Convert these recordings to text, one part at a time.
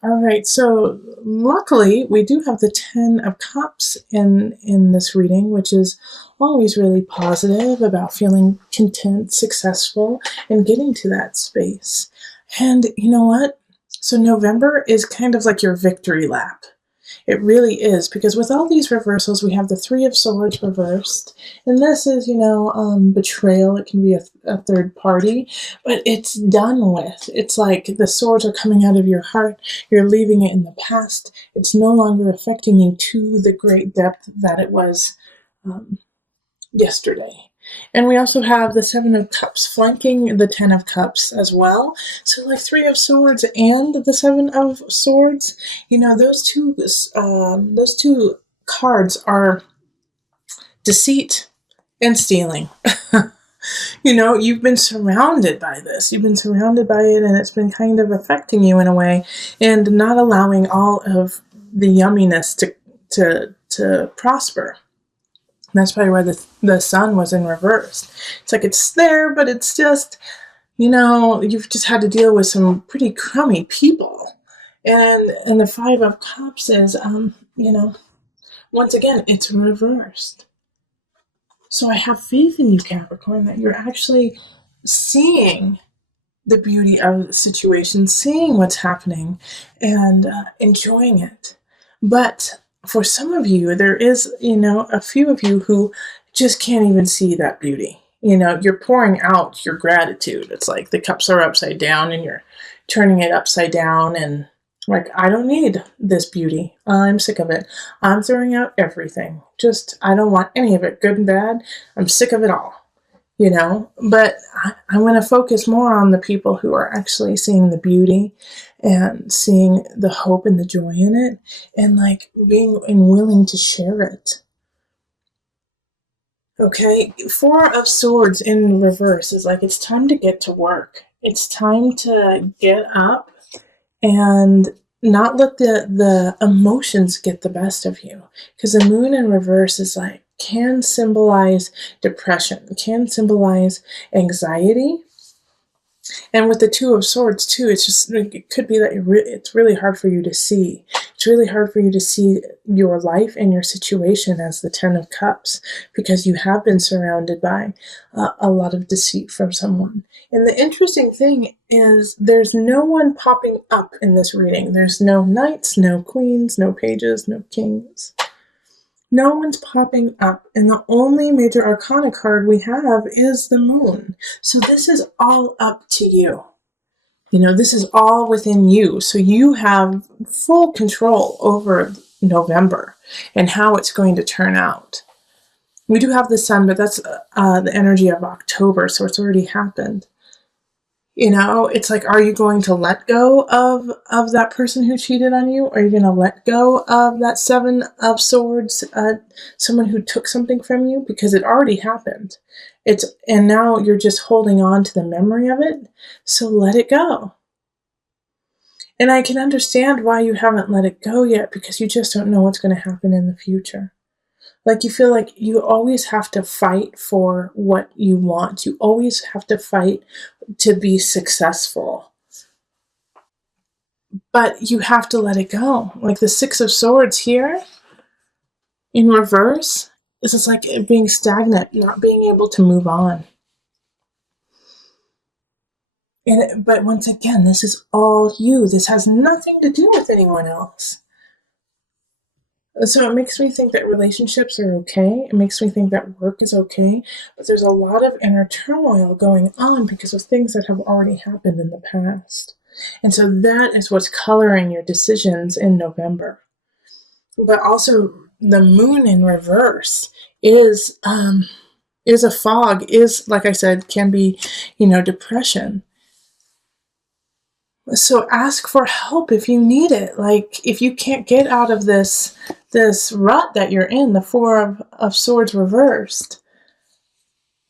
All right, so luckily we do have the Ten of Cups in this reading, which is always really positive about feeling content, successful, and getting to that space. And you know what? So November is kind of like your victory lap. It really is, because with all these reversals, we have the Three of Swords reversed. And this is, betrayal. It can be a third party, but it's done with. It's like the swords are coming out of your heart. You're leaving it in the past. It's no longer affecting you to the great depth that it was um, yesterday. And we also have the Seven of Cups flanking the Ten of Cups as well. So like Three of Swords and the Seven of Swords, those two cards are deceit and stealing. You've been surrounded by this. You've been surrounded by it, and it's been kind of affecting you in a way, and not allowing all of the yumminess to prosper. That's probably why the sun was in reverse. It's like it's there, but it's just, you've just had to deal with some pretty crummy people. And the Five of Cups is, once again, it's reversed. So I have faith in you, Capricorn, that you're actually seeing the beauty of the situation, seeing what's happening, and enjoying it. But for some of you, there is, a few of you who just can't even see that beauty. You're pouring out your gratitude. It's like the cups are upside down and you're turning it upside down, and like, I don't need this beauty. I'm sick of it. I'm throwing out everything. I don't want any of it, good and bad. I'm sick of it all. But I want to focus more on the people who are actually seeing the beauty and seeing the hope and the joy in it, and like being and willing to share it. Okay, Four of Swords in reverse is like it's time to get to work. It's time to get up and not let the emotions get the best of you, because the Moon in reverse is like can symbolize depression, can symbolize anxiety. And with the Two of Swords too, it could be that it's really hard for you to see. It's really hard for you to see your life and your situation as the Ten of Cups, because you have been surrounded by a lot of deceit from someone. And the interesting thing is there's no one popping up in this reading. There's no knights, no queens, no pages, no kings. No one's popping up, and the only major arcana card we have is the Moon. So this is all up to you. This is all within you. So you have full control over November and how it's going to turn out. We do have the Sun, but that's the energy of October, so it's already happened. It's like, are you going to let go of that person who cheated on you? Are you going to let go of that Seven of Swords, someone who took something from you? Because it already happened. And now you're just holding on to the memory of it. So let it go. And I can understand why you haven't let it go yet, because you just don't know what's going to happen in the future. Like, you feel like you always have to fight for what you want. You always have to fight to be successful. But you have to let it go. Like the Six of Swords here in reverse, this is like being stagnant, not being able to move on. But once again, this is all you. This has nothing to do with anyone else. So it makes me think that relationships are okay. It makes me think that work is okay. But there's a lot of inner turmoil going on because of things that have already happened in the past. And so that is what's coloring your decisions in November. But also the Moon in reverse is a fog, is, like I said, can be, depression. So ask for help if you need it. Like, if you can't get out of this rut that you're in, the Four of Swords reversed,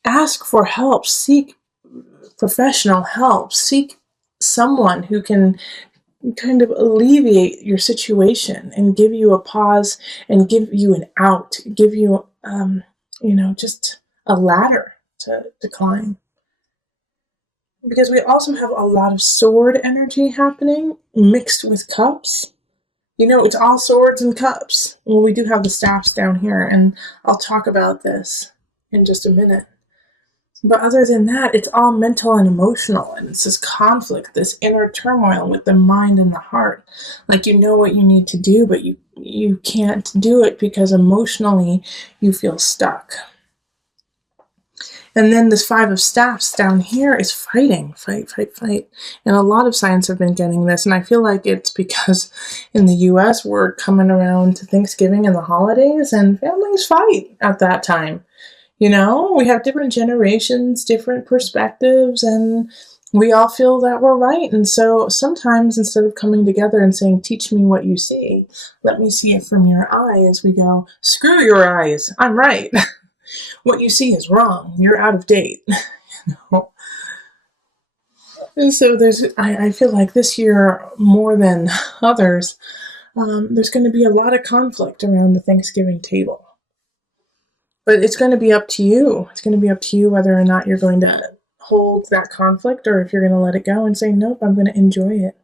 ask for help. Seek professional help. Seek someone who can kind of alleviate your situation and give you a pause and give you an out, give you, just a ladder to climb. because we also have a lot of sword energy happening mixed with cups. It's all swords and cups. Well, we do have the staffs down here, and I'll talk about this in just a minute. But other than that, it's all mental and emotional, and it's this conflict, this inner turmoil with the mind and the heart. Like, you know what you need to do, but you can't do it because emotionally you feel stuck. And then this 5 of staffs down here is fighting, fight. And a lot of signs have been getting this, and I feel like it's because in the US we're coming around to Thanksgiving and the holidays, and families fight at that time. We have different generations, different perspectives, and we all feel that we're right. And so sometimes instead of coming together and saying, teach me what you see, let me see it from your eyes, we go, screw your eyes, I'm right. What you see is wrong. You're out of date. And so I feel like this year, more than others, there's going to be a lot of conflict around the Thanksgiving table. But it's going to be up to you. It's going to be up to you whether or not you're going to hold that conflict or if you're going to let it go and say, nope, I'm going to enjoy it.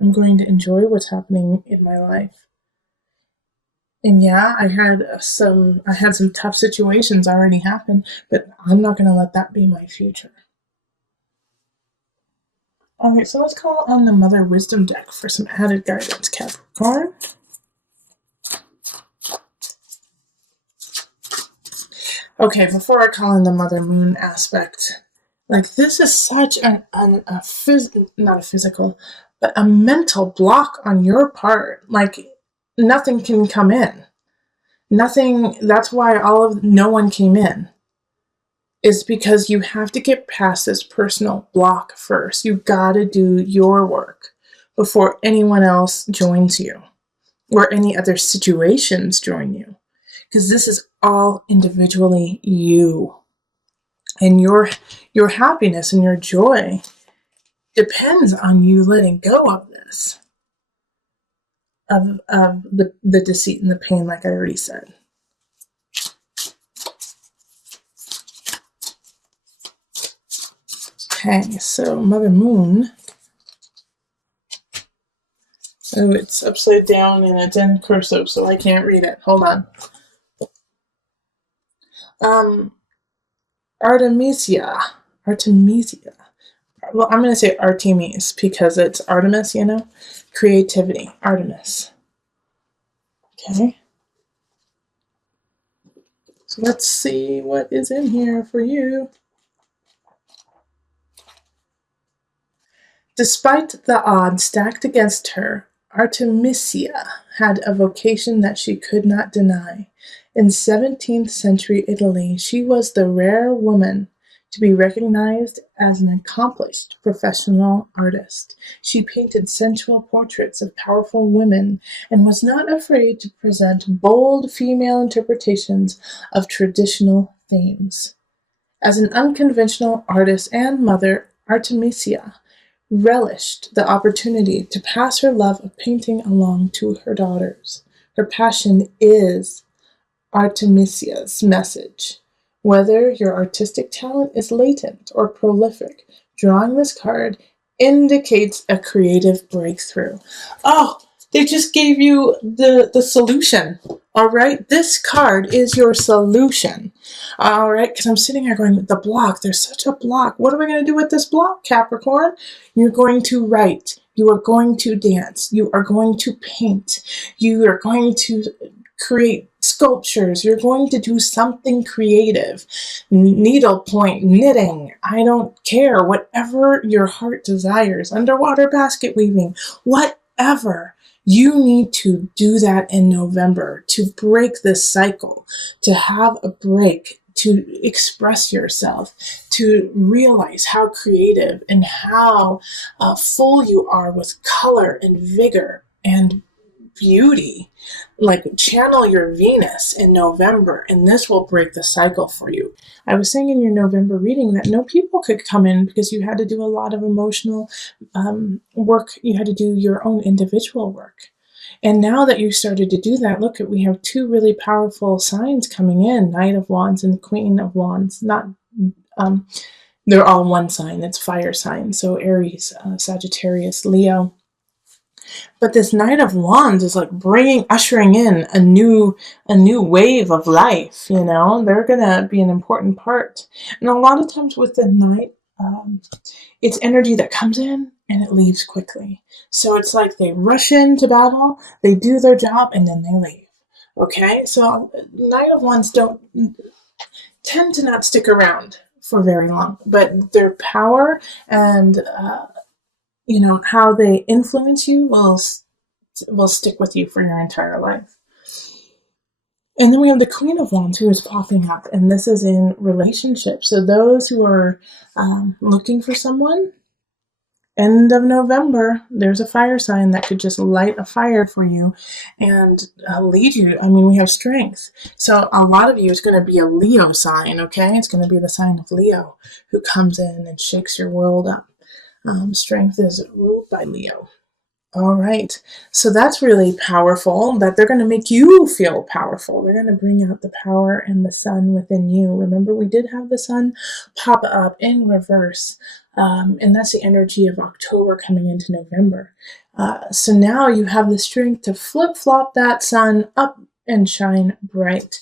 I'm going to enjoy what's happening in my life. And yeah, I had some tough situations already happen, but I'm not going to let that be my future. All right, so let's call on the Mother Wisdom deck for some added guidance, Capricorn. Okay, before I call in the Mother Moon aspect, like, this is such not a physical, but a mental block on your part. Like, nothing can come in. Nothing, that's why no one came in. Is because you have to get past this personal block first. You gotta do your work before anyone else joins you or any other situations join you. Because this is all individually you. And your happiness and your joy depends on you letting go of this. Of the deceit and the pain, like I already said. Okay, so Mother Moon. Oh, it's upside down and it's in cursive, so I can't read it. Hold on. Artemisia. Well, I'm going to say Artemis because it's Artemis, Creativity. Artemis. Okay. So let's see what is in here for you. Despite the odds stacked against her, Artemisia had a vocation that she could not deny. In 17th century Italy, she was the rare woman to be recognized as an accomplished professional artist. She painted sensual portraits of powerful women and was not afraid to present bold female interpretations of traditional themes. As an unconventional artist and mother, Artemisia relished the opportunity to pass her love of painting along to her daughters. Her passion is Artemisia's message. Whether your artistic talent is latent or prolific, drawing this card indicates a creative breakthrough. Oh, they just gave you the solution. All right, this card is your solution. All right, because I'm sitting here going, the block, there's such a block. What are we going to do with this block, Capricorn? You're going to write. You are going to dance. You are going to paint. You are going to create sculptures. You're going to do something creative. Needlepoint, knitting, I don't care. Whatever your heart desires. Underwater basket weaving, whatever. You need to do that in November to break this cycle, to have a break, to express yourself, to realize how creative and how full you are with color and vigor and beauty. Like, channel your Venus in November, and this will break the cycle for you. I was saying in your November reading that no people could come in because you had to do a lot of emotional work. You had to do your own individual work. And now that you started to do that, look, we have 2 really powerful signs coming in, Knight of Wands and Queen of Wands. They're all one sign. It's fire sign. So Aries, Sagittarius, Leo. But this Knight of Wands is like ushering in a new wave of life. You know, they're gonna be an important part. And a lot of times with the Knight, it's energy that comes in and it leaves quickly. So it's like they rush into battle, they do their job, and then they leave. Okay, so Knight of Wands don't tend to not stick around for very long, but their power and how they influence you will stick with you for your entire life. And then we have the Queen of Wands who is popping up, and this is in relationships. So those who are looking for someone, end of November, there's a fire sign that could just light a fire for you and lead you. I mean, we have strength. So a lot of you is going to be a Leo sign, okay? It's going to be the sign of Leo who comes in and shakes your world up. Strength is ruled by Leo. All right. So that's really powerful, that they're going to make you feel powerful. They're going to bring out the power and the sun within you. Remember, we did have the sun pop up in reverse. And that's the energy of October coming into November. So now you have the strength to flip-flop that sun up and shine bright.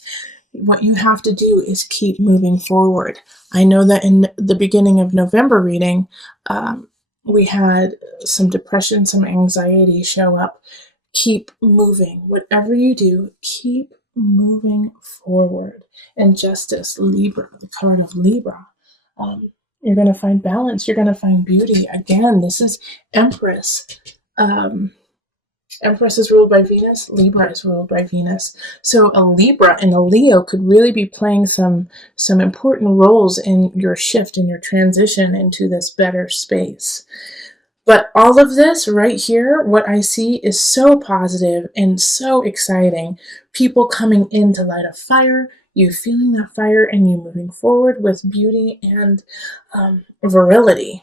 What you have to do is keep moving forward. I know that in the beginning of November reading, we had some depression, some anxiety show up. Keep moving. Whatever you do, keep moving forward. And Justice, Libra, the card of Libra. You're going to find balance. You're going to find beauty. Again, this is Empress. Empress is ruled by Venus. Libra is ruled by Venus. So a Libra and a Leo could really be playing some important roles in your shift, in your transition into this better space. But all of this right here, what I see is so positive and so exciting. People coming in to light a fire, you feeling that fire, and you moving forward with beauty and virility.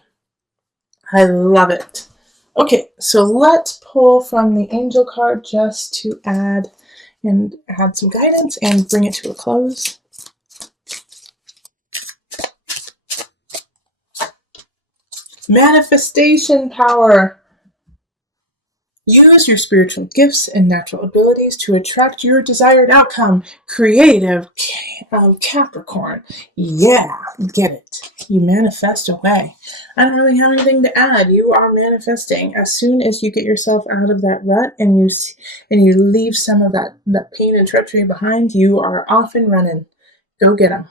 I love it. Okay, so let's pull from the angel card just to add some guidance and bring it to a close. Manifestation power. Use your spiritual gifts and natural abilities to attract your desired outcome. Creative Capricorn. Yeah, get it. You manifest away. I don't really have anything to add. You are manifesting. As soon as you get yourself out of that rut and you leave some of that pain and treachery behind, you are off and running. Go get them.